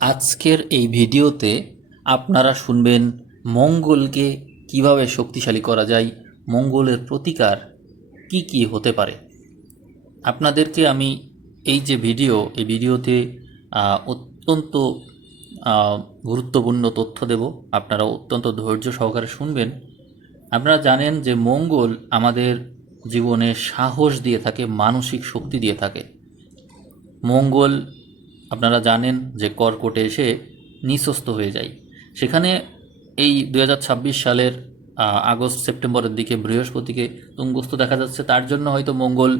আজকের এই ভিডিওতে আপনারা শুনবেন মঙ্গলকে কিভাবে শক্তিশালী করা যায়, মঙ্গলের প্রতিকার কি কি হতে পারে। আপনাদেরকে আমি এই যে এই ভিডিওতে অত্যন্ত গুরুত্বপূর্ণ তথ্য দেব। আপনারা অত্যন্ত ধৈর্য সহকারে শুনবেন। আপনারা জানেন যে মঙ্গল আমাদের জীবনে সাহস দিয়ে থাকে, মানসিক শক্তি দিয়ে থাকে। মঙ্গল আপনারা জানেন যে কর্কটে এসে নিঃস্বস্ত হয়ে যায়। সেখানে এই 2026 সালের আগস্ট সেপ্টেম্বরের দিকে বৃহস্পতিকে তুঙ্গস্থ দেখা যাচ্ছে। তার জন্য হয়তো মঙ্গল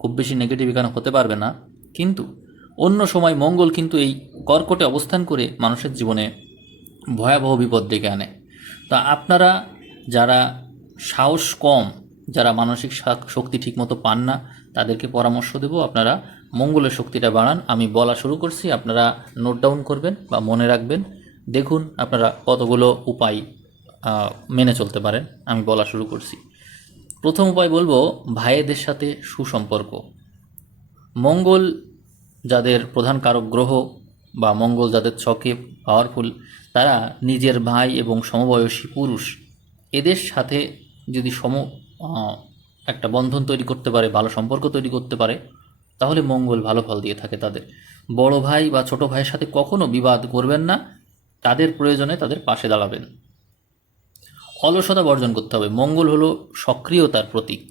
খুব বেশি নেগেটিভ এখানে হতে পারবে না, কিন্তু অন্য সময় মঙ্গল কিন্তু এই কর্কটে অবস্থান করে মানুষের জীবনে ভয়াবহ বিপদ ডেকে আনে। তা আপনারা যারা সাহস কম, যারা মানসিক শক্তি ঠিকমতো পান না, তাদেরকে পরামর্শ দেব আপনারা মঙ্গলের শক্তিটা বাড়ান। আমি বলা শুরু করছি, আপনারা নোট ডাউন করবেন বা মনে রাখবেন। দেখুন আপনারা কতগুলো উপায় মেনে চলতে পারেন। আমি বলা শুরু করছি। প্রথম উপায় বলবো, ভাইদের সাথে সুসম্পর্ক। মঙ্গল যাদের প্রধান কারক গ্রহ বা মঙ্গল যাদের ছকে পাওয়ারফুল, তারা নিজের ভাই এবং সমবয়সী পুরুষ এদের সাথে যদি একটা বন্ধন তৈরি করতে পারে, ভালো সম্পর্ক তৈরি করতে পারে, তাহলে মঙ্গল ভালো ফল দিয়ে থাকে তাদের। বড় ভাই বা ছোট ভাইয়ের সাথে কখনো বিবাদ করবেন না, তাদের প্রয়োজনে তাদের পাশে দাঁড়াবেন। অলসতা বর্জন করতে হবে। মঙ্গল হলো সক্রিয়তার প্রতীক।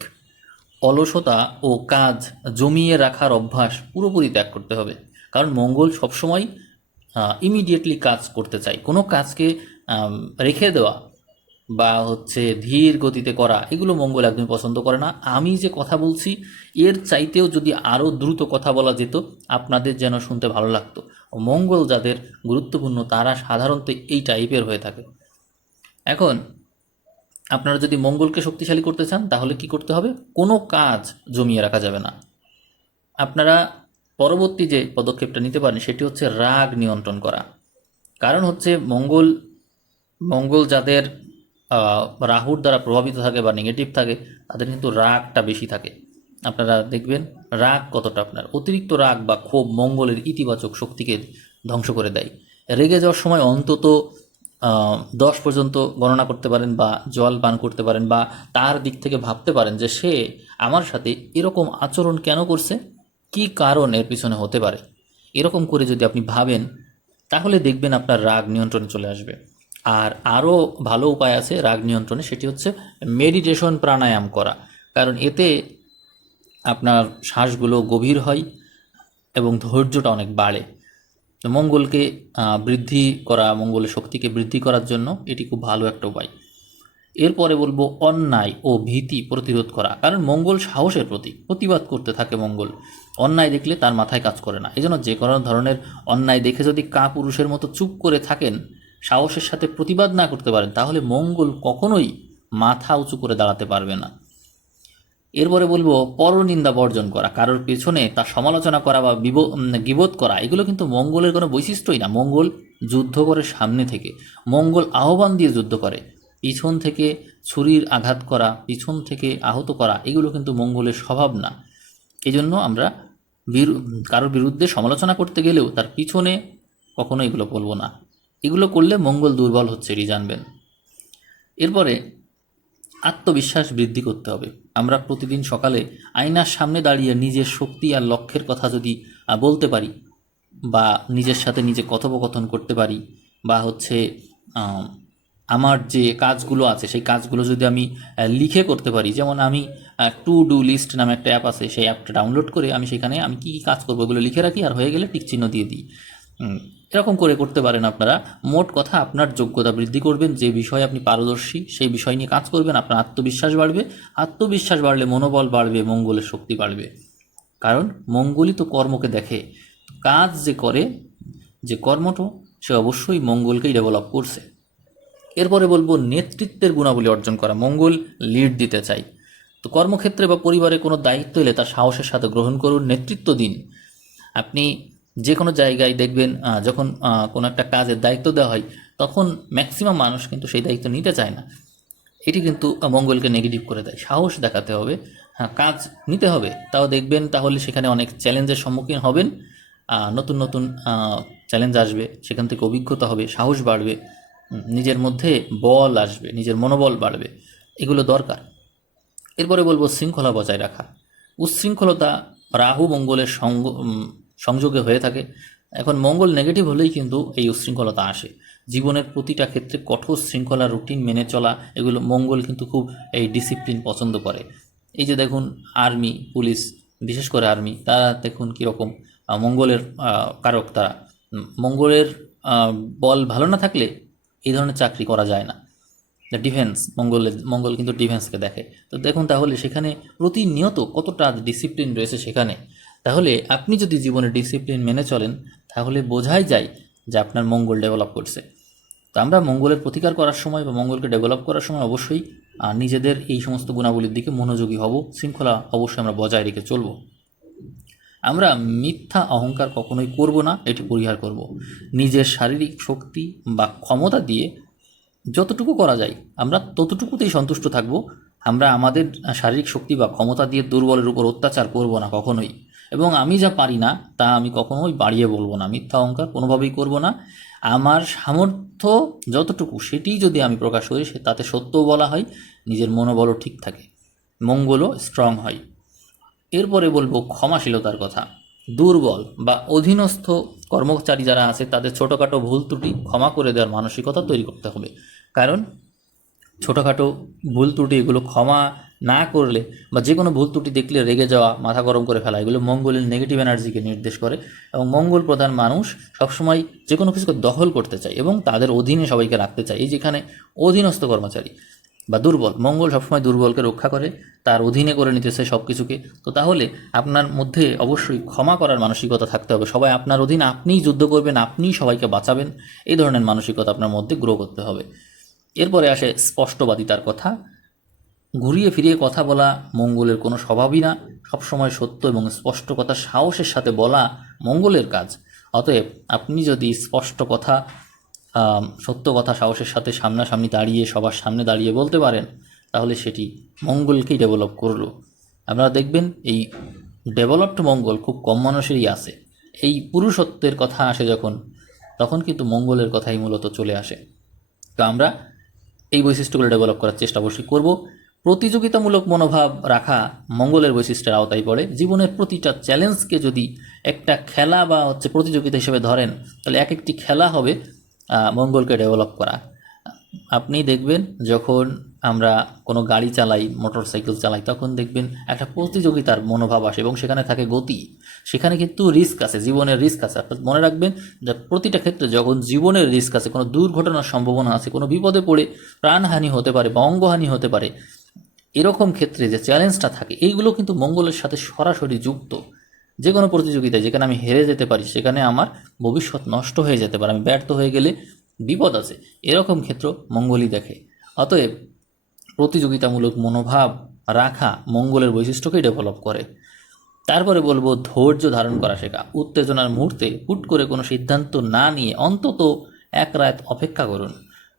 অলসতা ও কাজ জমিয়ে রাখার অভ্যাস পুরোপুরি ত্যাগ করতে হবে, কারণ মঙ্গল সবসময় ইমিডিয়েটলি কাজ করতে চায়। কোনো কাজকে রেখে দেওয়া বা ধীর গতিতে করা, এগুলো মঙ্গল একদমই পছন্দ করে না। আমি যে কথা বলছি এর চাইতেও যদি আরও দ্রুত কথা বলা যেত, আপনাদের যেন শুনতে ভালো লাগতো। মঙ্গল যাদের গুরুত্বপূর্ণ তারা সাধারণত এই টাইপের হয়ে থাকে। এখন আপনারা যদি মঙ্গলকে শক্তিশালী করতে চান, তাহলে কি করতে হবে? কোনো কাজ জমিয়ে রাখা যাবে না। আপনারা পরবর্তী যে পদক্ষেপটা নিতে পারেন সেটি হচ্ছে রাগ নিয়ন্ত্রণ করা। কারণ মঙ্গল যাদের রাহুর দ্বারা প্রভাবিত থাকে বা নেগেটিভ থাকে, তাদের কিন্তু রাগটা বেশি থাকে। আপনারা দেখবেন রাগ কতটা, আপনার অতিরিক্ত রাগ বা ক্ষোভ মঙ্গলের ইতিবাচক শক্তিকে ধ্বংস করে দেয়। রেগে যাওয়ার সময় অন্তত 10 পর্যন্ত গণনা করতে পারেন বা জল পান করতে পারেন, বা তার দিক থেকে ভাবতে পারেন যে সে আমার সাথে এরকম আচরণ কেন করছে, কি কারণ এর পিছনে হতে পারে। এরকম করে যদি আপনি ভাবেন, তাহলে দেখবেন আপনার রাগ নিয়ন্ত্রণে চলে আসবে। আর আরও ভালো উপায় আছে রাগ নিয়ন্ত্রণে, সেটি হচ্ছে মেডিটেশন, প্রাণায়াম করা। কারণ এতে আপনার শ্বাসগুলো গভীর হয় এবং ধৈর্যটা অনেক বাড়ে। মঙ্গলকে বৃদ্ধি করা, মঙ্গলের শক্তিকে বৃদ্ধি করার জন্য এটি খুব ভালো একটা উপায়। এরপরে বলবো অন্যায় ও ভীতি প্রতিরোধ করা। কারণ মঙ্গল সাহসের প্রতীক, প্রতিবাদ করতে থাকে মঙ্গল। অন্যায় দেখলে তার মাথায় কাজ করে না। এজন্য যে কোনো ধরনের অন্যায় দেখে যদি কাপুরুষের মতো চুপ করে থাকেন, সাহসের সাথে প্রতিবাদ না করতে পারেন, তাহলে মঙ্গল কখনোই মাথা উঁচু করে দাঁড়াতে পারবে না। এরপরে বলবো পরনিন্দা বর্জন করা। কারোর পেছনে তার সমালোচনা করা বা গীবত করা, এগুলো কিন্তু মঙ্গলের কোনো বৈশিষ্ট্যই না। মঙ্গল যুদ্ধ করে সামনে থেকে, মঙ্গল আহ্বান দিয়ে যুদ্ধ করে। পিছন থেকে ছুরির আঘাত করা, পিছন থেকে আহত করা, এগুলো কিন্তু মঙ্গলের স্বভাব না। এই জন্য আমরা কারোর বিরুদ্ধে সমালোচনা করতে গেলেও তার পিছনে কখনো এগুলো বলবো না। এগুলো করলে মঙ্গল দুর্বল হচ্ছে, এটি জানবেন। এরপরে আত্মবিশ্বাস বৃদ্ধি করতে হবে। আমরা প্রতিদিন সকালে আয়নার সামনে দাঁড়িয়ে নিজের শক্তি আর লক্ষ্যের কথা যদি বলতে পারি, বা নিজের সাথে নিজে কথোপকথন করতে পারি, বা আমার যে কাজগুলো আছে সেই কাজগুলো যদি আমি লিখে করতে পারি, যেমন আমি টু ডু লিস্ট নামে একটা অ্যাপ আছে, সেই অ্যাপটা ডাউনলোড করে আমি সেখানে আমি কী কী কাজ করবো এগুলো লিখে রাখি, আর হয়ে গেলে টিক চিহ্ন দিয়ে দিই। এরকম করে করতে পারেন আপনারা। মোট কথা, আপনার যোগ্যতা বৃদ্ধি করবেন, যে বিষয়ে আপনি পারদর্শী সেই বিষয় নিয়ে কাজ করবেন, আপনার আত্মবিশ্বাস বাড়বে। আত্মবিশ্বাস বাড়লে মনোবল বাড়বে, মঙ্গলের শক্তি বাড়বে। কারণ মঙ্গলই তো কর্মকে দেখে। কাজ যে করে, যে কর্মটো, সে অবশ্যই মঙ্গলকেই ডেভেলপ করছে। এরপরে বলবো নেতৃত্বের গুণাবলী অর্জন করা। মঙ্গল লিড দিতে চাই, তো কর্মক্ষেত্রে বা পরিবারে কোনো দায়িত্ব এলে তার সাহসের সাথে গ্রহণ করুন, নেতৃত্ব দিন। আপনি যে কোনো জায়গায় দেখবেন যখন কোনো একটা কাজের দায়িত্ব দেওয়া হয়, তখন ম্যাক্সিমাম মানুষ কিন্তু সেই দায়িত্ব নিতে চায় না। এটি কিন্তু মঙ্গলকে নেগেটিভ করে দেয়। সাহস দেখাতে হবে, কাজ নিতে হবে। তাও দেখবেন তাহলে সেখানে অনেক চ্যালেঞ্জের সম্মুখীন হবেন, নতুন নতুন চ্যালেঞ্জ আসবে, সেখান থেকে অভিজ্ঞতা হবে, সাহস বাড়বে, নিজের মধ্যে বল আসবে, নিজের মনোবল বাড়বে, এগুলো দরকার। এরপরে বলবো শৃঙ্খলা বজায় রাখা। উচ্ছৃঙ্খলতা রাহু মঙ্গলের সংযোগে হয়ে থাকে। এখন মঙ্গল নেগেটিভ হলেই কিন্তু এই উচ্ছৃঙ্খলতা আসে। জীবনের প্রতিটা ক্ষেত্রে কঠোর শৃঙ্খলা, রুটিন মেনে চলা, এগুলো মঙ্গল কিন্তু খুব এই ডিসিপ্লিন পছন্দ করে। এই যে দেখুন আর্মি, পুলিশ, বিশেষ করে আর্মি, তারা দেখুন কীরকম মঙ্গলের কারক তারা। মঙ্গলের বল ভালো না থাকলে এই ধরনের চাকরি করা যায় না। ডিফেন্স, মঙ্গল কিন্তু ডিফেন্সকে দেখে। তো দেখুন তাহলে সেখানে প্রতিনিয়ত কতটা ডিসিপ্লিন রয়েছে সেখানে। তাহলে আপনি যদি জীবনে ডিসিপ্লিন মেনে চলেন তাহলে বোঝাই যায় যে আপনার মঙ্গল ডেভেলপ করছে। তো আমরা মঙ্গলের প্রতিকার করার সময় বা মঙ্গলকে ডেভেলপ করার সময় অবশ্যই নিজেদের এই সমস্ত গুণাবলীর দিকে মনোযোগী হব, শৃঙ্খলা অবশ্যই আমরা বজায় রেখে চলব। আমরা মিথ্যা অহংকার কখনোই করব না, এটি পরিহার করব। নিজের শারীরিক শক্তি বা ক্ষমতা দিয়ে যতটুকু করা যায় আমরা ততটুকুতেই সন্তুষ্ট থাকব। আমরা আমাদের শারীরিক শক্তি বা ক্ষমতা দিয়ে দুর্বলের উপর অত্যাচার করব না কখনোই। এবং আমি যা পারি না তা আমি কখনোই বাড়িয়ে বলবো না, মিথ্যা অহংকার কোনোভাবেই করব না। আমার সামর্থ্য যতটুকু সেটিই যদি আমি প্রকাশ করি তাতে সত্যও বলা হয়, নিজের মনোবলও ঠিক থাকে, মঙ্গলও স্ট্রং হয়। এরপরে বলবো ক্ষমাশীলতার কথা। দুর্বল বা অধীনস্থ কর্মচারী যারা আছে তাদের ছোটোখাটো ভুল ত্রুটি ক্ষমা করে দেওয়ার মানসিকতা তৈরি করতে হবে। কারণ ছোটোখাটো ভুল ত্রুটি এগুলো ক্ষমা না করলে বা যে কোনো ভুল ত্রুটি দেখলে রেগে যাওয়া, মাথা গরম করে ফেলা, এগুলো মঙ্গলের নেগেটিভ এনার্জিকে নির্দেশ করে। এবং মঙ্গল প্রধান মানুষ সবসময় যে কোনো কিছুকে দখল করতে চায় এবং তাদের অধীনে সবাইকে রাখতে চায়। এই যেখানে অধীনস্থ কর্মচারী বা দুর্বল, মঙ্গল সবসময় দুর্বলকে রক্ষা করে, তার অধীনে করে নিতে চায় সব কিছুকে। তো তাহলে আপনার মধ্যে অবশ্যই ক্ষমা করার মানসিকতা থাকতে হবে। সবাই আপনার অধীনে, আপনিই যুদ্ধ করবেন, আপনিই সবাইকে বাঁচাবেন, এই ধরনের মানসিকতা আপনার মধ্যে গ্রো করতে হবে। এরপরে আসে স্পষ্টবাদিতার কথা। ঘুরিয়ে ফিরিয়ে কথা বলা মঙ্গলের কোনো স্বভাবই না। সবসময় সত্য এবং স্পষ্ট কথা সাহসের সাথে বলা মঙ্গলের কাজ। অতএব আপনি যদি স্পষ্ট কথা, সত্য কথা সাহসের সাথে সামনাসামনি দাঁড়িয়ে, সবার সামনে দাঁড়িয়ে বলতে পারেন তাহলে সেটি মঙ্গলকেই ডেভেলপ করলো। আপনারা দেখবেন এই ডেভেলপড মঙ্গল খুব কম মানুষেরই আছে। এই পুরুষত্বের কথা আসে যখন, তখন কিন্তু মঙ্গলের কথাই মূলত চলে আসে। তো আমরা এই বৈশিষ্ট্যগুলো ডেভেলপ করার চেষ্টা অবশ্যই করব। প্রতিযোগিতামূলক মনোভাব রাখা মঙ্গলের বৈশিষ্ট্যের আওতায় পড়ে। জীবনের প্রতিটা চ্যালেঞ্জকে যদি একটা খেলা বা প্রতিযোগিতা হিসেবে ধরেন তাহলে এক একটি খেলা হবে মঙ্গলকে ডেভেলপ করা। আপনি দেখবেন যখন আমরা কোনো গাড়ি চালাই, মোটর সাইকেল চালাই, তখন দেখবেন একটা প্রতিযোগিতার মনোভাব আসে এবং সেখানে থাকে গতি। সেখানে কিন্তু রিস্ক আছে, জীবনের রিস্ক আছে। আপনার মনে রাখবেন যে প্রতিটা ক্ষেত্রে যখন জীবনের রিস্ক আছে, কোনো দুর্ঘটনার সম্ভাবনা আছে, কোনো বিপদে পড়ে প্রাণহানি হতে পারে বা অঙ্গহানি হতে পারে, এরকম ক্ষেত্রে যে চ্যালেঞ্জটা থাকে এইগুলো কিন্তু মঙ্গলের সাথে সরাসরি যুক্ত। যে কোনো প্রতিযোগিতায় যেখানে আমি হেরে যেতে পারি সেখানে আমার ভবিষ্যৎ নষ্ট হয়ে যেতে পারে, আমি ব্যর্থ হয়ে গেলে বিপদ আছে, এরকম ক্ষেত্র মঙ্গলই দেখে। অতএব প্রতিযোগিতামূলক মনোভাব রাখা মঙ্গলের বৈশিষ্ট্যকেই ডেভেলপ করে। তারপরে বলবো ধৈর্য ধারণ করা শেখা। উত্তেজনার মুহূর্তে হুট করে কোনো সিদ্ধান্ত না নিয়ে অন্তত এক রাত অপেক্ষা করুন।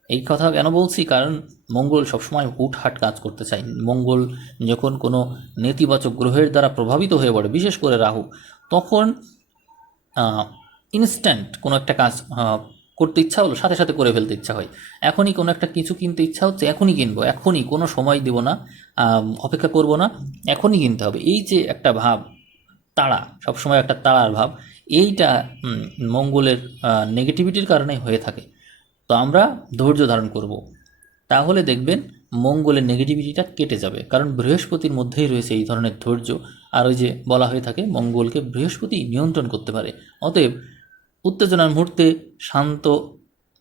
এই কথা কেন বলছি, কারণ মঙ্গল সবসময় হুটহাট কাজ করতে চায়। মঙ্গল যখন কোনো নেতিবাচক গ্রহের দ্বারা প্রভাবিত হয়ে পড়ে, বিশেষ করে রাহু, তখন ইনস্ট্যান্ট কোনো একটা কাজ করতে ইচ্ছা হলো সাথে সাথে করে ফেলতে ইচ্ছা হয়। এখনই কোনো একটা কিছু কিনতে ইচ্ছা হচ্ছে, এখনই কিনবো, এখনই, কোনো সময় দেব না, অপেক্ষা করব না, এখনই কিনতে হবে। এই যে একটা ভাব, তাড়া, সবসময় একটা তাড়ার ভাব, এইটা মঙ্গলের নেগেটিভিটির কারণে হয়ে থাকে। তো আমরা ধৈর্য ধারণ করব, তাহলে দেখবেন মঙ্গলের নেগেটিভিটিটা কেটে যাবে। কারণ বৃহস্পতির মধ্যেই রয়েছে এই ধরনের ধৈর্য। আর ওই যে বলা হয়ে থাকে মঙ্গলকে বৃহস্পতি নিয়ন্ত্রণ করতে পারে। অতএব উত্তেজনার মুহূর্তে শান্ত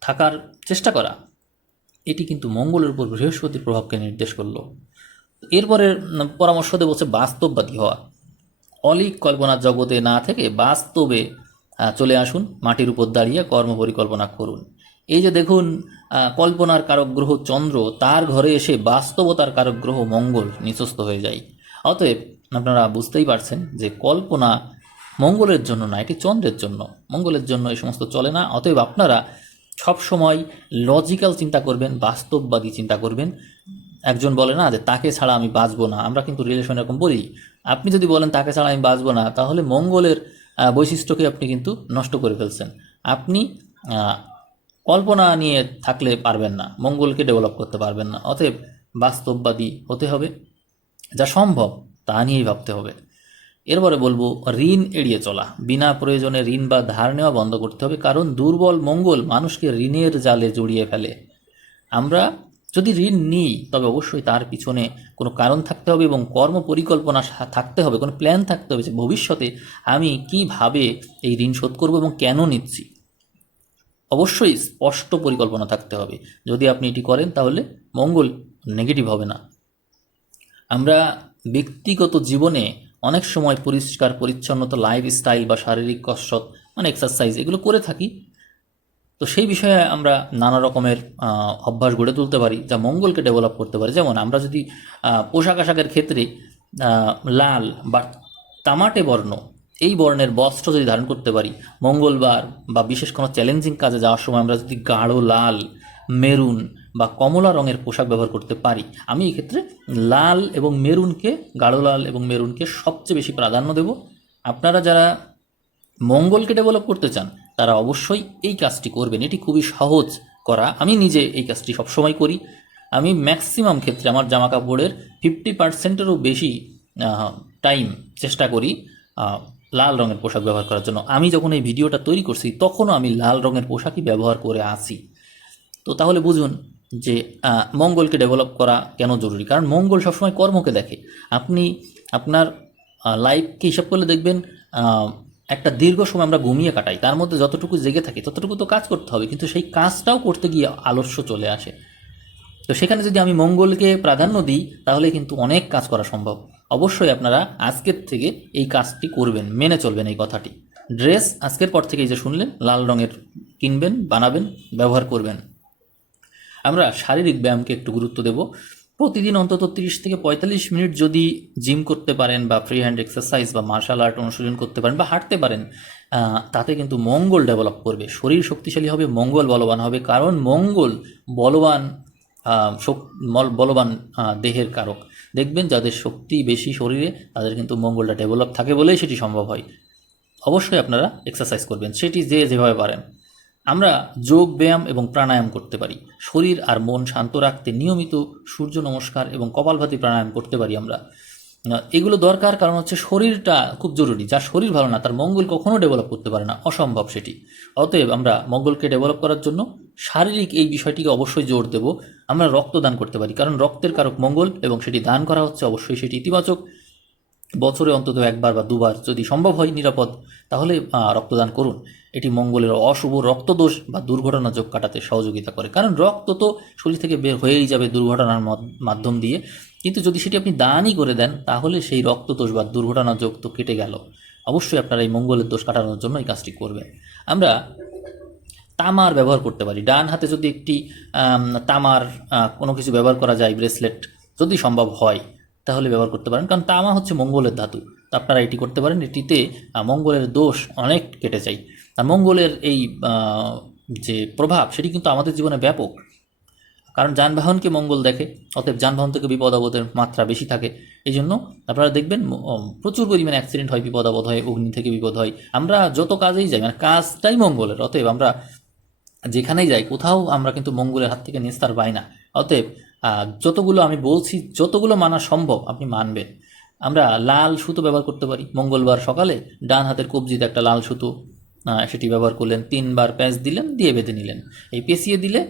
থাকার চেষ্টা করা, এটি কিন্তু মঙ্গলের উপর বৃহস্পতির প্রভাবকে নির্দেশ করলো। এরপরে পরামর্শ দেবো হচ্ছে বাস্তববাদী হওয়া। অলিক কল্পনার জগতে না থেকে বাস্তবে চলে আসুন, মাটির উপর দাঁড়িয়ে কর্ম পরিকল্পনা করুন। এই যে দেখুন কল্পনার কারক গ্রহ চন্দ্র, তার ঘরে এসে বাস্তবতার কারক গ্রহ মঙ্গল নিচস্থ হয়ে যায়। অতএব আপনারা বুঝতেই পারছেন যে কল্পনা মঙ্গলের জন্য না, এটি চন্দ্রের জন্য, মঙ্গলের জন্য এই সমস্ত চলে না। অতএব আপনারা সবসময় লজিক্যাল চিন্তা করবেন, বাস্তববাদী চিন্তা করবেন। একজন বলে না যে তাকে ছাড়া আমি বাঁচবো না, আমরা কিন্তু রিলেশন এরকম বলি। আপনি যদি বলেন তাকে ছাড়া আমি বাঁচবো না, তাহলে মঙ্গলের বৈশিষ্ট্যকে আপনি কিন্তু নষ্ট করে ফেলছেন। আপনি আহ, কল্পনা নিয়ে থাকলে পারবেন না, মঙ্গলকে ডেভেলপ করতে পারবেন না। অতএব বাস্তববাদী হতে হবে, যা সম্ভব তা নিয়েই ভাবতে হবে। এরপরে বলবো ঋণ এড়িয়ে চলা, বিনা প্রয়োজনে ঋণ বা ধার নেওয়া বন্ধ করতে হবে, কারণ দুর্বল মঙ্গল মানুষকে ঋণের জালে জড়িয়ে ফেলে। আমরা যদি ঋণ নিই তবে অবশ্যই তার পিছনে কোনো কারণ থাকতে হবে এবং কর্ম পরিকল্পনা থাকতে হবে, কোনো প্ল্যান থাকতে হবে যে ভবিষ্যতে আমি কিভাবে এই ঋণ শোধ করব এবং কেন নিচ্ছি। অবশ্যই স্পষ্ট পরিকল্পনা থাকতে হবে। যদি আপনি এটি করেন তাহলে মঙ্গল নেগেটিভ হবে না। আমরা ব্যক্তিগত জীবনে অনেক সময় পরিষ্কার পরিচ্ছন্নতা, লাইফস্টাইল বা শারীরিক কসরত মানে এক্সারসাইজ এগুলো করে থাকি। তো সেই বিষয়ে আমরা নানা রকমের অভ্যাস গড়ে তুলতে পারি যা মঙ্গলকে ডেভেলপ করতে পারে। যেমন আমরা যদি পোশাক আশাকের ক্ষেত্রে লাল বা তামাটে বর্ণ, এই বর্ণের বস্ত্র যদি ধারণ করতে পারি, মঙ্গলবার বা বিশেষ কোনো চ্যালেঞ্জিং কাজে যাওয়ার সময় আমরা যদি গাঢ় লাল, মেরুন বা কমলা রঙের পোশাক ব্যবহার করতে পারি। আমি এই ক্ষেত্রে লাল এবং মেরুনকে, গাঢ় লাল এবং মেরুনকে সবচেয়ে বেশি প্রাধান্য দেব। আপনারা যারা মঙ্গলকে ডেভেলপ করতে চান তারা অবশ্যই এই কাজটি করবেন। এটি খুবই সহজ করা, আমি নিজে এই কাজটি সবসময় করি। আমি ম্যাক্সিমাম ক্ষেত্রে আমার জামা কাপড়ের 50%-এরও বেশি টাইম চেষ্টা করি লাল রঙের পোশাক ব্যবহার করার জন্য। আমি যখন এই ভিডিওটা তৈরি করছি তখনও আমি লাল রঙের পোশাকই ব্যবহার করে আছি। তো তাহলে বুঝুন যে মঙ্গলকে ডেভেলপ করা কেন জরুরি। কারণ মঙ্গল সবসময় কর্মকে দেখে। আপনি আপনার লাইফকে হিসাব করলে দেখবেন একটা দীর্ঘ সময় আমরা ঘুমিয়ে কাটাই, তার মধ্যে যতটুকু জেগে থাকি ততটুকু তো কাজ করতে হবে, কিন্তু সেই কাজটাও করতে গিয়ে আলস্য চলে আসে। তো সেখানে যদি আমি মঙ্গলকে প্রাধান্য দিই তাহলে কিন্তু অনেক কাজ করা সম্ভব। অবশ্যই আপনারা আজকের থেকে এই কাজটি করবেন, মেনে চলবেন এই কথাটি। ড্রেস আজকের পর থেকে এই যে শুনলেন, লাল রঙের কিনবেন, বানাবেন, ব্যবহার করবেন। আমরা শারীরিক ব্যায়ামকে একটু গুরুত্ব দেব। প্রতিদিন অন্তত 30 থেকে 45 মিনিট যদি জিম করতে পারেন বা ফ্রি হ্যান্ড এক্সারসাইজ বা মার্শাল আর্ট অনুশীলন করতে পারেন বা হাঁটতে পারেন, তাতে কিন্তু মঙ্গল ডেভেলপ করবে, শরীর শক্তিশালী হবে, মঙ্গল বলবান হবে। কারণ মঙ্গল বলবান বলবান দেহের কারক। দেখবেন যাদের শক্তি বেশি শরীরে তাদের কিন্তু মঙ্গলটা ডেভেলপ থাকে বলেই সেটি সম্ভব হয়। অবশ্যই আপনারা এক্সারসাইজ করবেন, সেটি যে যেভাবে পারেন। আমরা যোগ ব্যায়াম এবং প্রাণায়াম করতে পারি। শরীর আর মন শান্ত রাখতে নিয়মিত সূর্য নমস্কার এবং কপালভাতি প্রাণায়াম করতে পারি আমরা। এগুলো দরকার, কারণ হচ্ছে শরীরটা খুব জরুরি। যার শরীর ভালো না তার মঙ্গল কখনো ডেভেলপ করতে পারে না, অসম্ভব সেটি। অতএব আমরা মঙ্গলকে ডেভেলপ করার জন্য শারীরিক এই বিষয়টিকে অবশ্যই জোর দেব। আমরা রক্তদান করতে পারি, কারণ রক্তের কারক মঙ্গল এবং সেটি দান করা হচ্ছে, অবশ্যই সেটি ইতিবাচক। বছরে অন্তত একবার বা দুবার যদি সম্ভব হয় নিরাপদ, তাহলে রক্তদান করুন। এটি মঙ্গলের অশুভ রক্তদোষ বা দুর্ঘটনা যোগ কাটাতে সহযোগিতা করে। কারণ রক্ত তো শরীর থেকে বের হয়েই যাবে দুর্ঘটনার মাধ্যম দিয়ে, কিন্তু যদি সেটি আপনি দানই করে দেন তাহলে সেই রক্তদোষ বা দুর্ঘটনা যোগ তো কেটে গেল। অবশ্যই আপনারা এই মঙ্গলের দোষ কাটানোর জন্য এই কাজটি করবেন। আমরা তামার ব্যবহার করতে পারি। ডান হাতে যদি একটি তামার কোনো কিছু ব্যবহার করা যায়, ব্রেসলেট যদি সম্ভব হয় তাহলে ব্যবহার করতে পারেন, কারণ তামা হচ্ছে মঙ্গলের ধাতু। তো আপনারা এটি করতে পারেন, এটিতে মঙ্গলের দোষ অনেক কেটে যায়। আর মঙ্গলের এই যে প্রভাব সেটি কিন্তু আমাদের জীবনে ব্যাপক, কারণ যানবাহনকে মঙ্গল দেখে, অতএব যানবাহন থেকে বিপদ আপদের মাত্রা বেশি থাকে। এই জন্য আপনারা দেখবেন প্রচুর পরিমাণে অ্যাক্সিডেন্ট হয়, বিপদ আপদ হয়, অগ্নি থেকে বিপদ হয়। আমরা যত কাজেই যাই, মানে কাজটাই মঙ্গলের, অতএব আমরা যেখানেই যাই কোথাও আমরা কিন্তু মঙ্গলের হাত থেকে নিস্তার পাই না। অতএব যতগুলো আমি বলছি, যতগুলো মানা সম্ভব আপনি মানবেন। আমরা লাল সুতো ব্যবহার করতে পারি। মঙ্গলবার সকালে ডান হাতের কবজিতে একটা লাল সুতো সেটি ব্যবহার করলেন, 3 বার প্যাঁচ দিলেন, দিয়ে বেঁধে নিলেন। এই পেঁচিয়ে দিলে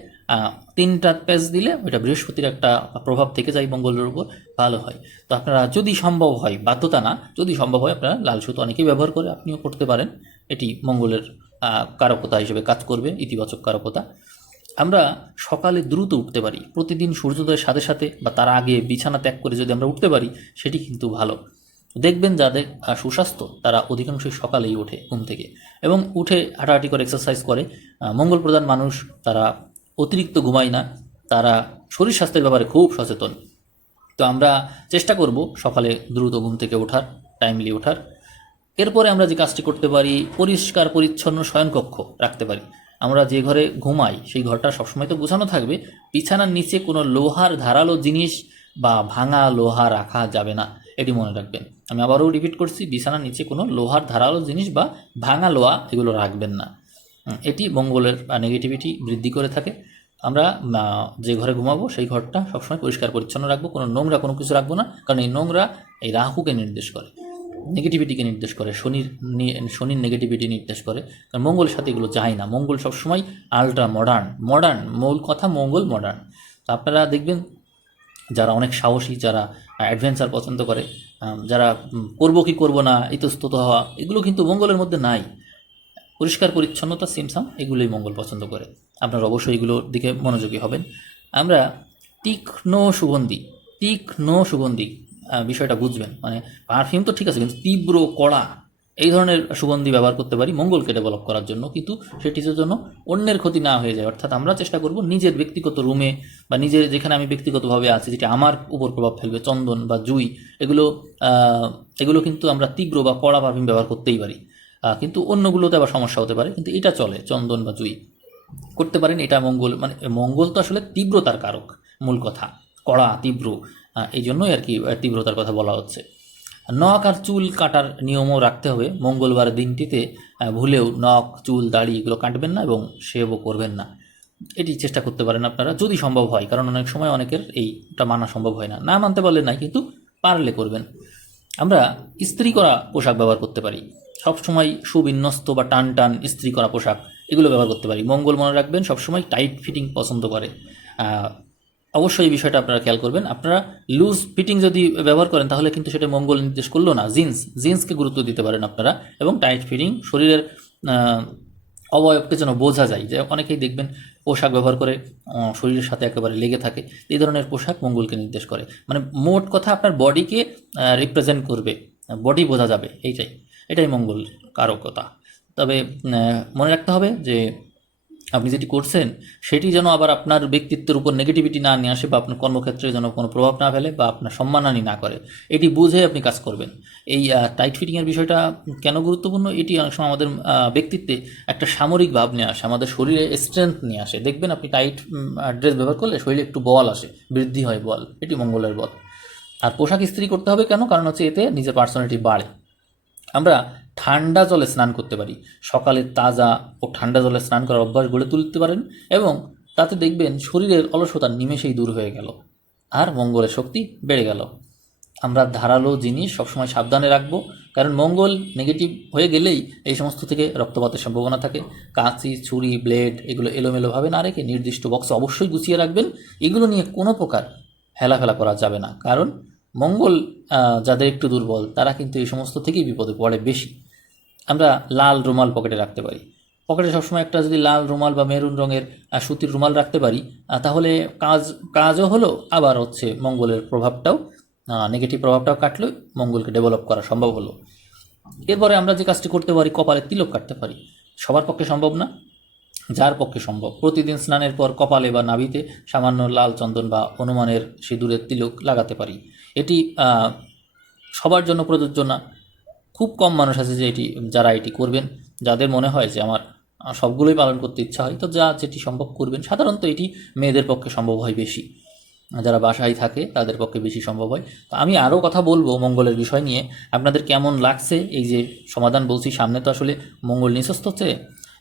3টা প্যাঁচ দিলে ওইটা বৃহস্পতির একটা প্রভাব থেকে যায় মঙ্গলের উপর, ভালো হয়। তো আপনারা যদি সম্ভব হয়, বাধ্যতা না, যদি সম্ভব হয় আপনারা লাল সুতো অনেকেই ব্যবহার করে, আপনিও করতে পারেন। এটি মঙ্গলের কারকতা হিসেবে কাজ করবে, ইতিবাচক কারকতা। আমরা সকালে দ্রুত উঠতে পারি। প্রতিদিন সূর্যোদয়ের সাথে সাথে বা তার আগে বিছানা ত্যাগ করে যদি আমরা উঠতে পারি সেটি কিন্তু ভালো। দেখবেন যাদের সুস্বাস্থ্য তারা অধিকাংশই সকালেই ওঠে ঘুম থেকে এবং উঠে হাঁটাহাঁটি করে এক্সারসাইজ করে। মঙ্গল প্রধান মানুষ, তারা অতিরিক্ত ঘুমায় না, তারা শরীর স্বাস্থ্যের ব্যাপারে খুব সচেতন। তো আমরা চেষ্টা করব সকালে দ্রুত ঘুম থেকে ওঠার, টাইমলি ওঠার। এরপরে আমরা যে কাজটি করতে পারি, পরিষ্কার পরিচ্ছন্ন শয়নকক্ষ রাখতে পারি। আমরা যে ঘরে ঘুমাই সেই ঘরটা সবসময় তো গোছানো থাকবে। বিছানার নিচে কোনো লোহার ধারালো জিনিস বা ভাঙা লোহা রাখা যাবে না। এটি মনে রাখবেন। আমি আবারও রিপিট করছি, বিছানার নিচে কোনো লোহার ধারালো জিনিস বা ভাঙা লোহা এগুলো রাখবেন না। এটি মঙ্গলের নেগেটিভিটি বৃদ্ধি করে থাকে। আমরা যে ঘরে ঘুমাবো সেই ঘরটা সবসময় পরিষ্কার পরিচ্ছন্ন রাখবো, কোনো নোংরা কোনো কিছু রাখবো না, কারণ এই নোংরা এই রাহুকে নির্দেশ করে, নেগেটিভিটিকে নির্দেশ করে, শনির নেগেটিভিটি নির্দেশ করে, কারণ মঙ্গলের সাথে এগুলো যায় না। মঙ্গল সবসময় আলট্রা মডার্ন মূল কথা, মঙ্গল মডার্ন। তো আপনারা দেখবেন যারা অনেক সাহসী, যারা অ্যাডভেঞ্চার পছন্দ করে, যারা করবো কি করবো না ইতস্তত হওয়া, এগুলো কিন্তু মঙ্গলের মধ্যে নাই। পরিষ্কার পরিচ্ছন্নতা, সিমসাম, এগুলোই মঙ্গল পছন্দ করে। আপনারা অবশ্যই এগুলোর দিকে মনোযোগী হবেন। আমরা তীক্ষ্ণ সুগন্ধি বিষয়টা বুঝবেন, মানে পারফিউম তো ঠিক আছে, কিন্তু তীব্র কড়া এই ধরনের সুগন্ধি ব্যবহার করতে পারি মঙ্গলকে ডেভেলপ করার জন্য, কিন্তু সেটির জন্য অন্যের ক্ষতি না হয়ে যায়। অর্থাৎ আমরা চেষ্টা করব নিজের ব্যক্তিগত রুমে বা নিজের যেখানে আমি ব্যক্তিগতভাবে আছি, যেটি আমার উপর প্রভাব ফেলবে, চন্দন বা জুই, এগুলো কিন্তু আমরা তীব্র বা কড়া পারফিউম ব্যবহার করতেই পারি। কিন্তু অন্যগুলোতে আবার সমস্যা হতে পারে, কিন্তু এটা চলে, চন্দন বা জুই করতে পারেন। এটা মঙ্গল, মানে মঙ্গল তো আসলে তীব্রতার কারক, মূল কথা কড়া তীব্র, এই জন্যই আর কি তীব্রতার কথা বলা হচ্ছে। নখ আর চুল কাটার নিয়মও রাখতে হবে মঙ্গলবার দিনটিতে। ভুলেও নখ, চুল, দাড়ি এগুলো কাটবেন না এবং শেভও করবেন না। এটি চেষ্টা করতে পারেন আপনারা যদি সম্ভব হয়, কারণ অনেক সময় অনেকের এইটা মানা সম্ভব হয় না, না মানতে পারলে নাই, কিন্তু পারলে করবেন। আমরা ইস্ত্রি করা পোশাক ব্যবহার করতে পারি, সবসময় সুবিন্যস্ত বা টান টান ইস্ত্রি করা পোশাক এগুলো ব্যবহার করতে পারি। মঙ্গল মনে রাখবেন সবসময় টাইট ফিটিং পছন্দ করে। অবশ্যই এই বিষয়টা আপনারা খেয়াল করবেন। আপনারা লুজ ফিটিং যদি ব্যবহার করেন তাহলে কিন্তু সেটা মঙ্গল নির্দেশ করলো না। জিন্সকে গুরুত্ব দিতে পারেন আপনারা, এবং টাইট ফিটিং শরীরের অবয়বকে যেন বোঝা যায়, যে অনেকেই দেখবেন পোশাক ব্যবহার করে শরীরের সাথে একেবারে লেগে থাকে, এই ধরনের পোশাক মঙ্গলকে নির্দেশ করে। মানে মোট কথা আপনার বডিকে রিপ্রেজেন্ট করবে, বডি বোঝা যাবে, এটাই মঙ্গল কারকতা। তবে মনে রাখতে হবে যে আপনি যেটি করছেন সেটি যেন আবার আপনার ব্যক্তিত্বের উপর নেগেটিভিটি না নিয়ে আসে, বা আপনার কর্মক্ষেত্রে যেন কোনো প্রভাব না ফেলে, বা আপনার সম্মানহানি না করে, এটি বুঝে আপনি কাজ করবেন। এই টাইট ফিটিংয়ের বিষয়টা কেন গুরুত্বপূর্ণ, এটি অনেক সময় আমাদের ব্যক্তিত্বে একটা সামরিক ভাব নিয়ে আসে, আমাদের শরীরে স্ট্রেংথ নিয়ে আসে। দেখবেন আপনি টাইট ড্রেস ব্যবহার করলে শরীরে একটু বল আসে, বৃদ্ধি হয় বল, এটি মঙ্গলের বল। আর পোশাক ইস্ত্রি করতে হবে কেন, কারণ হচ্ছে এতে নিজের পার্সোনালিটি বাড়ে। আমরা ঠান্ডা জলে স্নান করতে পারি, সকালে তাজা ও ঠান্ডা জলে স্নান করার অভ্যাস গড়ে তুলতে পারেন, এবং তাতে দেখবেন শরীরের অলসতা নিমেষেই দূর হয়ে গেল আর মঙ্গলের শক্তি বেড়ে গেল। আমরা ধারালো জিনিস সবসময় সাবধানে রাখবো, কারণ মঙ্গল নেগেটিভ হয়ে গেলেই এই সমস্ত থেকে রক্তপাতের সম্ভাবনা থাকে। কাঁচি, ছুরি, ব্লেড এগুলো এলোমেলোভাবে না রেখে নির্দিষ্ট বক্সে অবশ্যই গুছিয়ে রাখবেন। এগুলো নিয়ে কোনো প্রকার হেলাফেলা করা যাবে না, কারণ মঙ্গল যাদের একটু দুর্বল তারা কিন্তু এই সমস্ত থেকেই বিপদে পড়ে বেশি। আমরা লাল রুমাল পকেটে রাখতে পারি, পকেটে সবসময় একটা যদি লাল রুমাল বা মেরুন রঙের সুতির রুমাল রাখতে পারি, তাহলে কাজও হলো, আবার হচ্ছে মঙ্গলের প্রভাবটাও, নেগেটিভ প্রভাবটাও কাটলো, মঙ্গলকে ডেভেলপ করা সম্ভব হলো। এরপরে আমরা যে কাজটি করতে পারি, কপালে তিলক কাটতে পারি। সবার পক্ষে সম্ভব না, যার পক্ষে সম্ভব প্রতিদিন স্নানের পর কপালে বা নাভিতে সামান্য লাল চন্দন বা হনুমানের সিঁদুরের তিলক লাগাতে পারি। এটি সবার জন্য প্রযোজ্য না, খুব কম মানুষ আছে যারা এটি করবেন। যাদের মনে হয় যে আমার সবগুলোই পালন করতে ইচ্ছা হয়, তো যেটি সম্ভব করবেন। সাধারণত এটি মেয়েদের পক্ষে সম্ভব হয় বেশি, যারা বাসায় থাকে তাদের পক্ষে বেশি সম্ভব হয়। তো আমি আরও কথা বলবো মঙ্গলের বিষয় নিয়ে, আপনাদের কেমন লাগছে এই যে সমাধান বলছি, সামনে তো আসলে মঙ্গল নিঃস্ত হচ্ছে,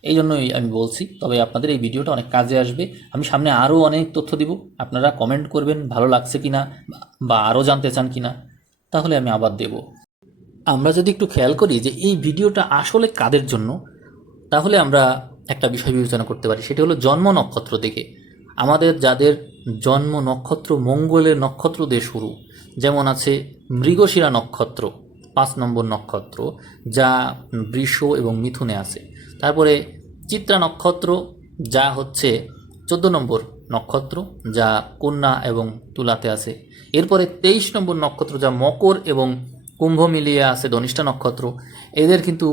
এই জন্যই আমি বলছি। তবে আপনাদের এই ভিডিওটা অনেক কাজে আসবে, আমি সামনে আরও অনেক তথ্য দিব, আপনারা কমেন্ট করবেন ভালো লাগছে কিনা বা আরও জানতে চান কিনা, তাহলে আমি আবার দেব। আমরা যদি একটু খেয়াল করি যে এই ভিডিওটা আসলে কাদের জন্য, তাহলে আমরা একটা বিষয় বিবেচনা করতে পারি, সেটি হলো জন্ম নক্ষত্র দেখে। আমাদের যাদের জন্ম নক্ষত্র মঙ্গলের নক্ষত্র দিয়ে শুরু, যেমন আছে মৃগশিরা নক্ষত্র 5 নম্বর নক্ষত্র, যা বৃষ এবং মিথুনে আছে। তারপরে চিত্রা নক্ষত্র, যা হচ্ছে 14 নম্বর নক্ষত্র, যা কন্যা এবং তুলাতে আছে। এরপরে 23 নম্বর নক্ষত্র, যা মকর এবং কুম্ভ মিলিয়ে আছে ধনিষ্ঠা নক্ষত্র। এদের কিন্তু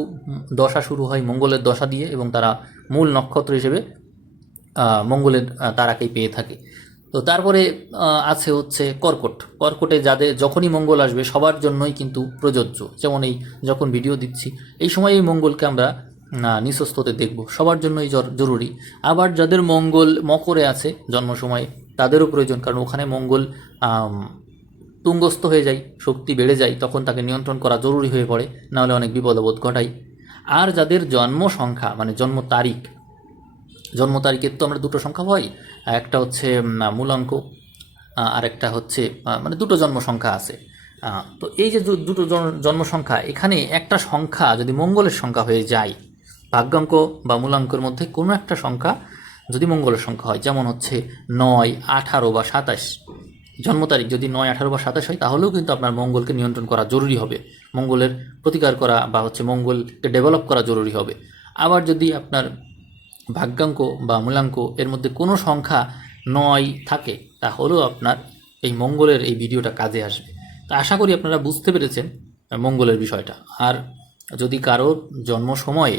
দশা শুরু হয় মঙ্গলের দশা দিয়ে, এবং তারা মূল নক্ষত্র হিসেবে মঙ্গলের তারাকেই পেয়ে থাকে। তো তারপরে আছে হচ্ছে কর্কটে যাদের যখনই মঙ্গল আসবে সবার জন্যই কিন্তু প্রযোজ্য। যেমন এই যখন ভিডিও দিচ্ছি এই সময় এই মঙ্গলকে আমরা নিঃস্ত হতে দেখব, সবার জন্যই জরুরি। আবার যাদের মঙ্গল মকরে আছে জন্ম সময় তাদেরও প্রয়োজন, কারণ ওখানে মঙ্গল তুঙ্গস্থ হয়ে যায়, শক্তি বেড়ে যায়, তখন তাকে নিয়ন্ত্রণ করা জরুরি হয়ে পড়ে, নাহলে অনেক বিপদাবোধ ঘটায়। আর যাদের জন্ম সংখ্যা মানে জন্ম তারিখের তো আমরা দুটো সংখ্যা হয়, একটা হচ্ছে মূলাঙ্ক, আর একটা হচ্ছে মানে দুটো জন্ম সংখ্যা আছে। তো এই যে দুটো জন্ম সংখ্যা, এখানে একটা সংখ্যা যদি মঙ্গলের সংখ্যা হয়ে যায়, ভাগ্যাঙ্ক বা মূলাঙ্কের মধ্যে কোনো একটা সংখ্যা যদি মঙ্গলের সংখ্যা হয়, যেমন হচ্ছে 9, 18 বা 27, জন্ম তারিখ যদি 9, 18 বা 27 হয়, তাহলেও কিন্তু আপনার মঙ্গলকে নিয়ন্ত্রণ করা জরুরি হবে, মঙ্গলের প্রতিকার করা বা হচ্ছে মঙ্গলকে ডেভেলপ করা জরুরি হবে। আবার যদি আপনার ভাগ্যাঙ্ক বা মূলাঙ্ক এর মধ্যে কোনো সংখ্যা 9 থাকে, তাহলেও আপনার এই মঙ্গলের এই ভিডিওটা কাজে আসবে। তো আশা করি আপনারা বুঝতে পেরেছেন মঙ্গলের বিষয়টা। আর যদি কারোর জন্ম সময়ে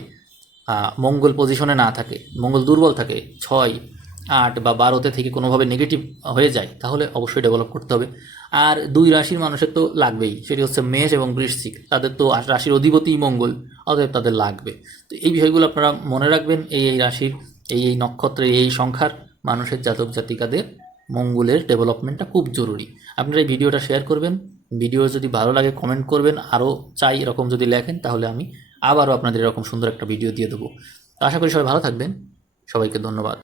মঙ্গল পজিশনে না থাকে, মঙ্গল দুর্বল থাকে, 6, 8 বা 12তে থেকে কোনোভাবে নেগেটিভ হয়ে যায়, তাহলে অবশ্যই ডেভেলপ করতে হবে। আর 2 রাশির মানুষের তো লাগবেই, সেটি হচ্ছে মেষ এবং বৃশ্চিক, তাদের তো রাশির অধিপতিই মঙ্গল, অতএব তাদের লাগবে। তো এই বিষয়গুলো আপনারা মনে রাখবেন, এই রাশির এই নক্ষত্রের এই সংখ্যার মানুষের জাতক জাতিকাদের মঙ্গলের ডেভেলপমেন্টটা খুব জরুরি। আপনারা এই ভিডিওটা শেয়ার করবেন, ভিডিও যদি ভালো লাগে কমেন্ট করবেন, আরও চাই এরকম যদি লেখেন, তাহলে আমি আবারও আপনাদের এরকম সুন্দর একটা ভিডিও দিয়ে দেবো। তো আশা করি সবাই ভালো থাকবেন, সবাইকে ধন্যবাদ।